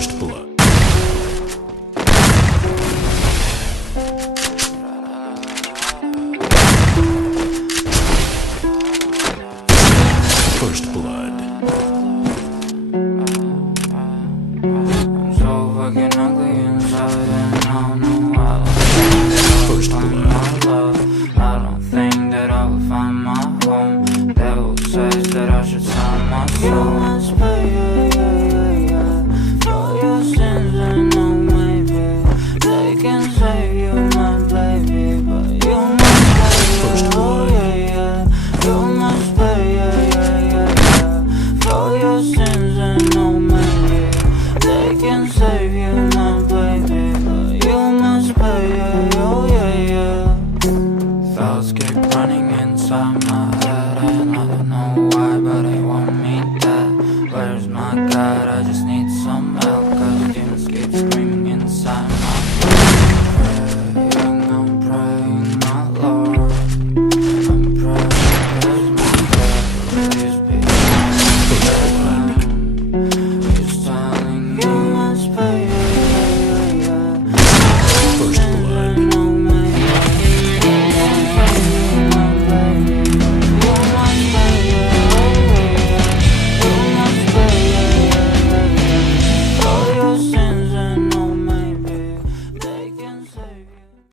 First blood. First blood. I'm so fucking ugly inside and I don't know how. First blood. I don't think that I will find my home. Devil says that I should sell my soul. You must pay, for your sins and no maybe they can save you, my baby, but you must pay. First blood. You must pay, for your sins and no maybe they can save you, my baby, but you must pay. Thoughts keep running inside me.